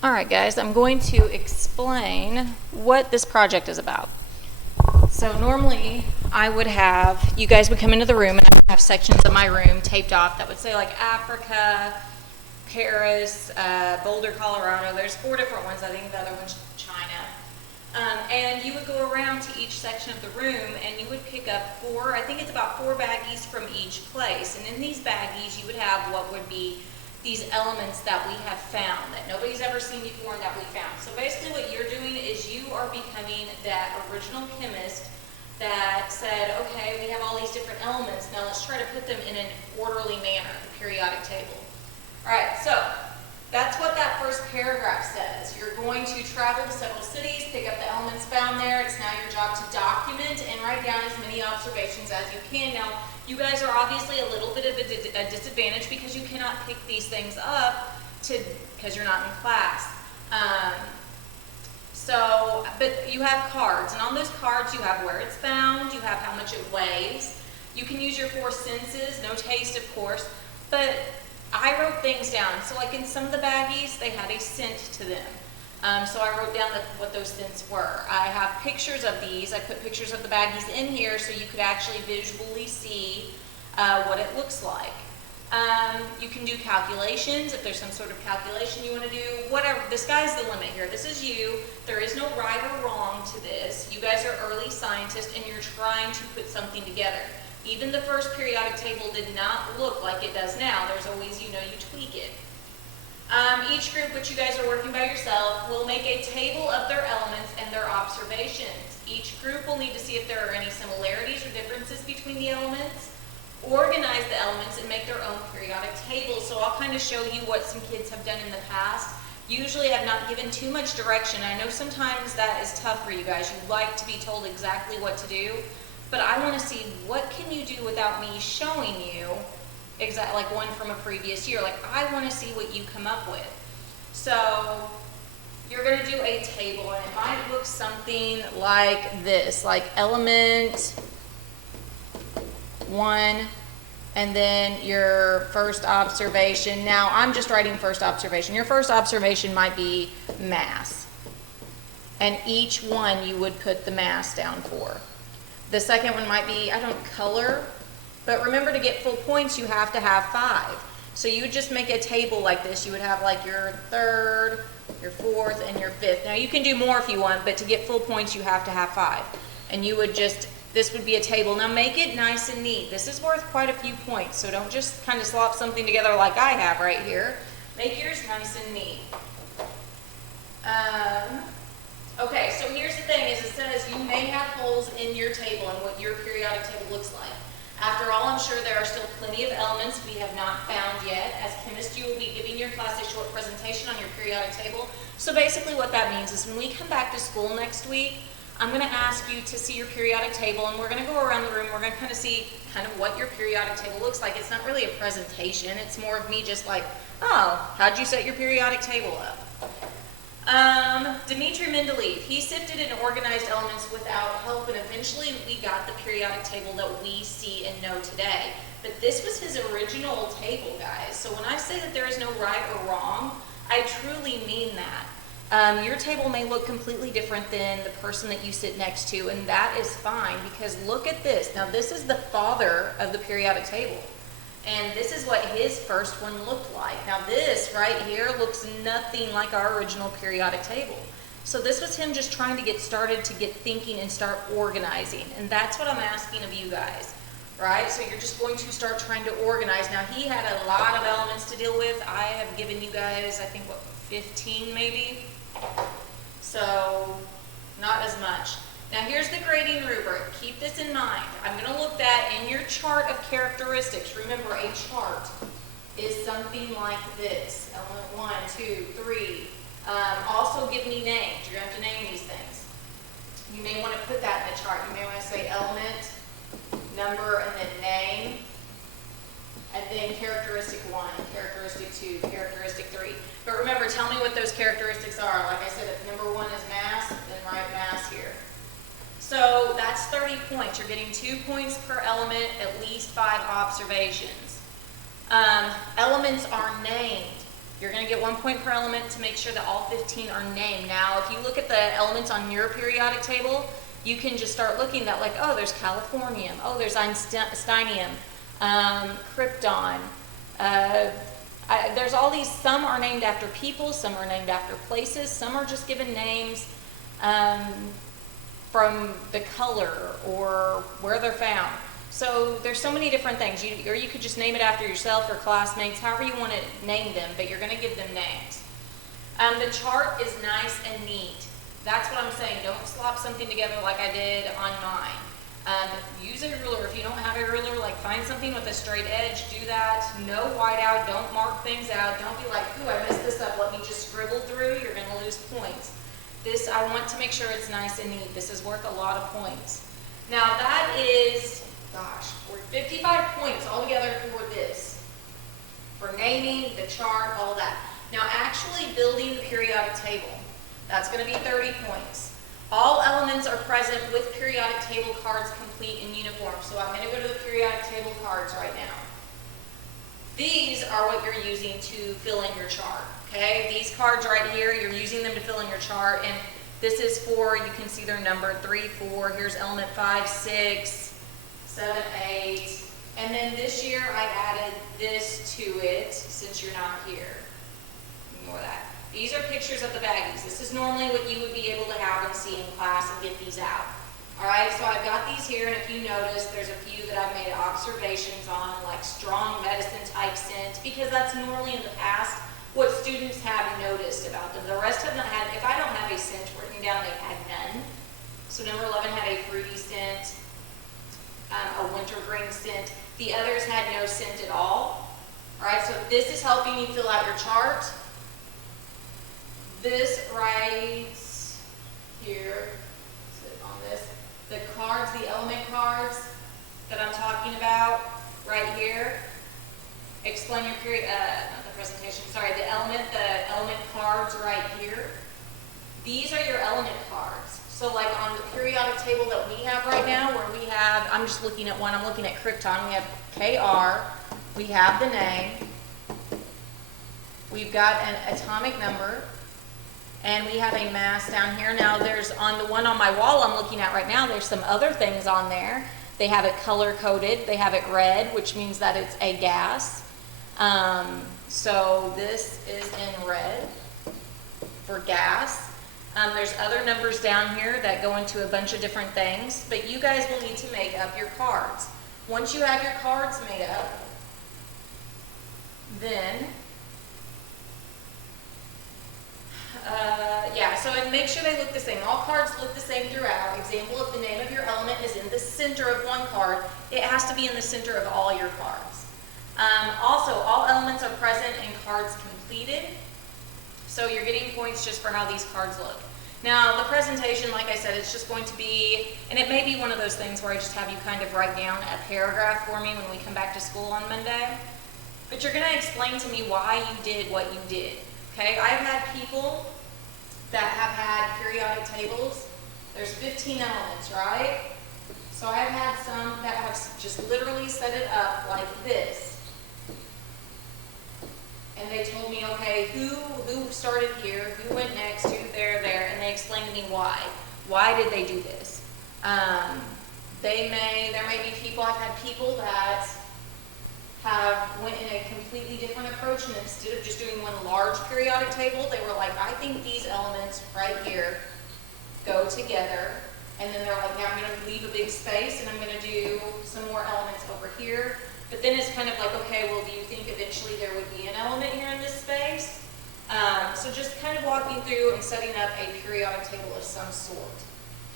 All right, guys, I'm going to explain what this project is about. So normally I would have, you guys would come into the room and I would have sections of my room taped off that would say like Africa, Paris, Boulder, Colorado. There's 4 different ones. I think the other one's China. And you would go around to each section of the room and you would pick up 4, I think it's about 4 baggies from each place. And in these baggies you would have what would be these elements that we have found, that nobody's ever seen before and that we found. So basically what you're doing is you are becoming that original chemist that said, okay, we have all these different elements, now let's try to put them in an orderly manner, the periodic table. All right, so that's what that first paragraph says. You're going to travel to several cities, pick up the elements found there. It's now your job to document and write down as many observations as you can. Now, you guys are obviously a little bit of a disadvantage because you cannot pick these things up because you're not in class. But you have cards, and on those cards you have where it's found, you have how much it weighs. You can use your 4 senses, no taste of course, but I wrote things down. So like in some of the baggies, they had a scent to them. So I wrote down what those scents were. I have pictures of these. I put pictures of the baggies in here so you could actually visually see what it looks like. You can do calculations if there's some sort of calculation you want to do. Whatever. The sky's the limit here. This is you. There is no right or wrong to this. You guys are early scientists and you're trying to put something together. Even the first periodic table did not look like it does now. There's always, you tweak it. Each group, which you guys are working by yourself, will make a table of their elements and their observations. Each group will need to see if there are any similarities or differences between the elements, organize the elements, and make their own periodic table. So I'll kind of show you what some kids have done in the past. Usually I've not given too much direction. I know sometimes that is tough for you guys. You like to be told exactly what to do. But I want to see what can you do without me showing you exactly like one from a previous year. Like I want to see what you come up with. So you're going to do a table and it might look something like this, like element 1 and then your first observation. Now I'm just writing first observation. Your first observation might be mass. And each one you would put the mass down for. The second one might be, I don't color, but remember to get full points you have to have 5. So you would just make a table like this. You would have like your 3rd, your 4th, and your 5th. Now you can do more if you want, but to get full points you have to have 5. And you would just, this would be a table. Now make it nice and neat. This is worth quite a few points, so don't just kind of slop something together like I have right here. Make yours nice and neat. Okay, so here's the thing, is it says you may have holes in your table and what your periodic table looks like. After all, I'm sure there are still plenty of elements we have not found yet. As chemists, you will be giving your class a short presentation on your periodic table. So basically what that means is when we come back to school next week, I'm going to ask you to see your periodic table and we're going to go around the room. We're going to kind of see kind of what your periodic table looks like. It's not really a presentation. It's more of me just like, oh, how'd you set your periodic table up? Dmitri Mendeleev, he sifted and organized elements without help, and eventually we got the periodic table that we see and know today. But this was his original table, guys. So when I say that there is no right or wrong, I truly mean that. Your table may look completely different than the person that you sit next to, and that is fine because look at this. Now this is the father of the periodic table. And this is what his first one looked like. Now this right here looks nothing like our original periodic table. So this was him just trying to get started, to get thinking and start organizing. And that's what I'm asking of you guys, right? So you're just going to start trying to organize. Now he had a lot of elements to deal with. I have given you guys, I think, what, 15 maybe? So not as much. Now here's the grading rubric. Keep this in mind. I'm going to look at in your chart of characteristics. Remember, a chart is something like this. Element 1, 2, 3. Also give me names. You're going to have to name these things. You may want to put that in the chart. You may want to say element, number, and then name. And then characteristic 1, characteristic 2, characteristic 3. But remember, tell me what those characteristics are. Like I said, if number 1 is mass, then write mass here. So that's 30 points. You're getting 2 points per element, at least 5 observations. Elements are named. You're going to you get 1 point per element to make sure that all 15 are named. Now, if you look at the elements on your periodic table, you can just start looking at like, oh, there's californium, oh, there's einsteinium, krypton. There's all these, some are named after people, some are named after places, some are just given names from the color or where they're found. So there's so many different things. Or you could just name it after yourself or classmates, however you want to name them, but you're going to give them names. The chart is nice and neat. That's what I'm saying. Don't slop something together like I did on mine. Use a ruler. If you don't have a ruler, like find something with a straight edge, do that. No whiteout. Don't mark things out. Don't be like, ooh, I messed this up. Let me just scribble through. You're going to lose points. This, I want to make sure it's nice and neat. This is worth a lot of points. Now that is, gosh, we're 55 points altogether for this. For naming, the chart, all that. Now actually building the periodic table. That's going to be 30 points. All elements are present with periodic table cards complete in uniform. So I'm going to go to the periodic table cards right now. These are what you're using to fill in your chart. Okay, these cards right here, you're using them to fill in your chart, and this is for, you can see they're numbered 3, 4, here's element 5, 6, 7, 8, and then this year I added this to it since you're not here. Ignore that. These are pictures of the baggies. This is normally what you would be able to have and see in class and get these out. Alright, so I've got these here, and if you notice, there's a few that I've made observations on, like strong medicine type scent, because that's normally in the past what students have noticed about them. The rest have not had, if I don't have a scent written down, they've had none. So number 11 had a fruity scent, a wintergreen scent. The others had no scent at all. Alright, so this is helping you fill out your chart. This right here, sit on this, the cards, the element cards that I'm talking about right here. Explain your period, not the presentation, sorry, the element cards right here. These are your element cards. So like on the periodic table that we have right now, where we have, I'm just looking at one, I'm looking at krypton, we have KR, we have the name, we've got an atomic number, and we have a mass down here. Now there's, on the one on my wall I'm looking at right now, there's some other things on there. They have it color coded, they have it red, which means that it's a gas. So this is in red for gas. There's other numbers down here that go into a bunch of different things, but you guys will need to make up your cards. Once you have your cards made up, then so and make sure they look the same. All cards look the same throughout. Example, if the name of your element is in the center of one card, it has to be in the center of all your cards. Also, all elements are present and cards completed. So you're getting points just for how these cards look. Now, the presentation, like I said, it's just going to be, and it may be one of those things where I just have you kind of write down a paragraph for me when we come back to school on Monday. But you're going to explain to me why you did what you did. Okay, I've had people that have had periodic tables. There's 15 elements, right? So I've had some that have just literally set it up like this. And they told me, okay, who started here, who went next, who there, and they explained to me why. Why did they do this? There may be people, I've had people that have went in a completely different approach, and instead of just doing one large periodic table, they were like, I think these elements right here go together, and then they're like, now I'm going to leave a big space, and I'm going to do some more elements over here. But then it's kind of like, okay, well, do you think eventually there would be an element here in this space? So just kind of walking through and setting up a periodic table of some sort.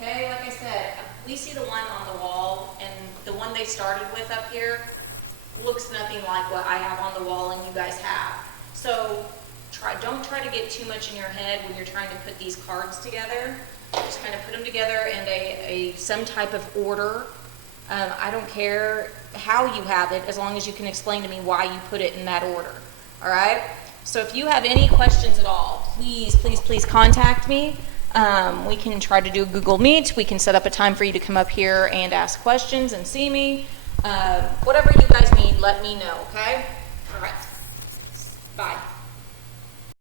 Okay, like I said, we see the one on the wall, and the one they started with up here looks nothing like what I have on the wall and you guys have. So don't try to get too much in your head when you're trying to put these cards together. Just kind of put them together in some type of order. I don't care how you have it, as long as you can explain to me why you put it in that order. All right? So if you have any questions at all, please, please, please contact me. We can try to do a Google Meet. We can set up a time for you to come up here and ask questions and see me. Whatever you guys need, let me know, okay? All right. Bye.